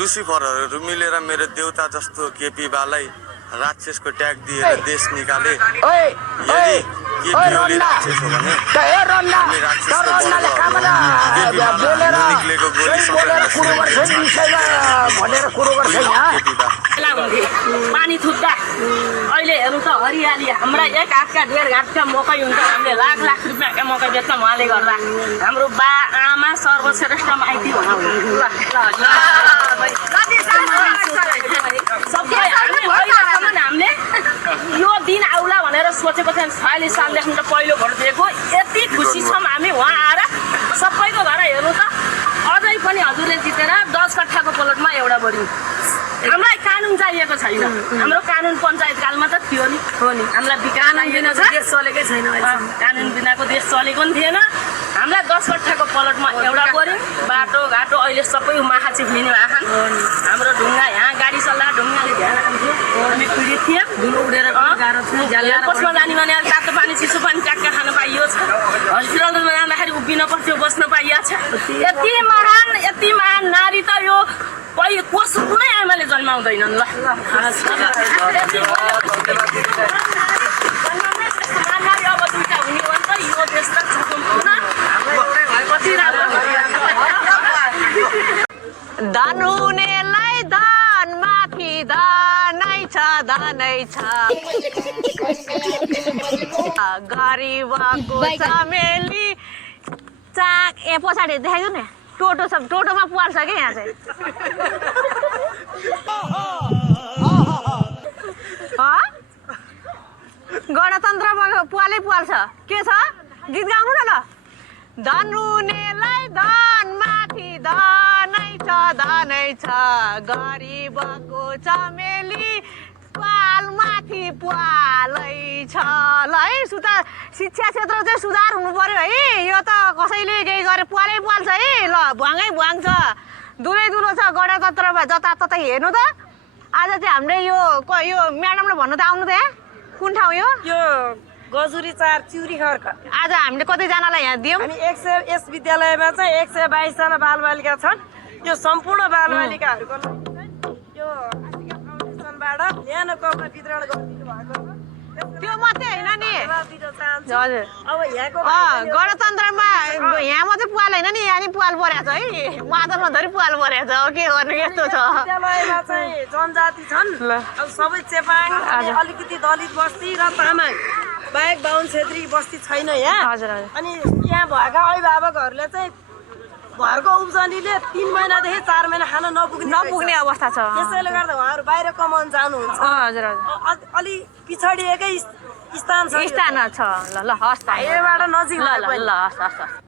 लुसिफरहरू मिलेर मेरो देउता जस्तो केपी बालाई राक्षसको ट्याग दिएर देश निकाले। यदि केपी ओली राक्षस हो भने हामी राक्षसको निक्लेको गोली पानी थुक्दा अहिले हेर्नु त हरियाली हाम्रा एक हातका 1.5 हातका मकै हुन्छ। हामीले लाख लाख रुपियाँका मकै बेच्न उहाँले गर्दा हाम्रो बा आमा सर्वश्रेष्ठ माइती हामीले यो दिन आउला भनेर सोचेको थियौँ। 46 सालदेखि त पहिलो भोट दिएको। यति खुसी छौँ हामी उहाँ आएर सबैको घर हेर्नु त अझै पनि हजुरले जितेर 10 कट्ठाको प्लटमा एउटा बढी। हामीलाई कानुन चाहिएको छैन। हाम्रो कानुन पञ्चायत कालमा त थियो नि, हो नि। हामीलाई विकास बिना देश चलेकै छैन। कानुन बिनाको देश चलेको नि थिएन। हामीलाई 10 कट्ठाको प्लटमा एउटा बढी। बाटोघाटो अहिले सबै माखा चिप्लिने आखान। हाम्रो ढुङ्गा यहाँ गाडी चल्दा ढुङ्गाले ध्यान राख्थ्यो। हामी पीडित थियौँ। धुलो उडेर गाह्रो थियो। बस्न जाने भने तातो पानी चिसो पानी ट्याक्का खान पाइयो छ। हस्पिटलमा जाँदाखेरि उभिन पर्थ्यो, बस्न पाइएको छ। यति महान नारी त यो कुनै आमाले जन्माउँदैनन्। ल अब दुईटा हुने हो नि त यो देशलाई कति राम्रो। दान हुनेलाई दान माथि दानै छ दानै छ। गरिबको चमेली चाक ए पछाडि देखाइदिउ न। टोटो छ, टोटोमा पुवाल्छ कि यहाँ चाहिँ। गणतन्त्रमा पुवालै पुवाल्छ। के छ गीत गाउनु न ल। धन हुनेलाई धन माथि धनै छ धनै छ। गरिबको चमेली पाल माथि पालै छ। ल है शिक्षा क्षेत्र चाहिँ सुधार हुनु पर्यो है। यो त कसैले केही गरे पुवालै पुवाल्छ है। ल भुवाङै भुवाङ छ, दुलै दुलो छ। गणतन्त्रमा जताततै हेर्नु त। आज चाहिँ हामीले यो म्याडमले भन्नु त आउनु त यहाँ कुन ठाउँ यो गजुरी 4 चिउरी खर्क। आज हामीले कतिजनालाई यहाँ दियौँ? हामी 100 यस विद्यालयमा चाहिँ 122 जना बालबालिका छन्। यो सम्पूर्ण बालबालिकाहरूको यो आशिका फाउन्डेसनबाट न्यानो कपडा वितरण गरिदिनु भएको छ। त्यो मात्रै होइन नि हजुर। अब यहाँको गणतन्त्रमा यहाँ मात्रै पुवाल होइन नि, यहाँ नि पुवाल परेको छ है। मादलमा धरि पुवाल परेको छ। के गर्नु यस्तो छ। विद्यालयमा चाहिँ जनजाति छन्। अब सबै चेपाङ, अलिकति दलित बस्ती र तामाङ बाहेक बाहुन छेत्री बस्ती छैन यहाँ। हजुर हजुर। अनि यहाँ भएका अभिभावकहरूले चाहिँ घरको उब्जनीले 3 महिनादेखि 4 महिना खान नपुग्ने अवस्था छ। त्यसैले गर्दा उहाँहरू बाहिर कमाउन जानुहुन्छ। हजुर हजुर। अलि पिछडिएकै स्थान छ। ल ल हस् त। हाइवेबाट नजिक ल ल हस् हस्।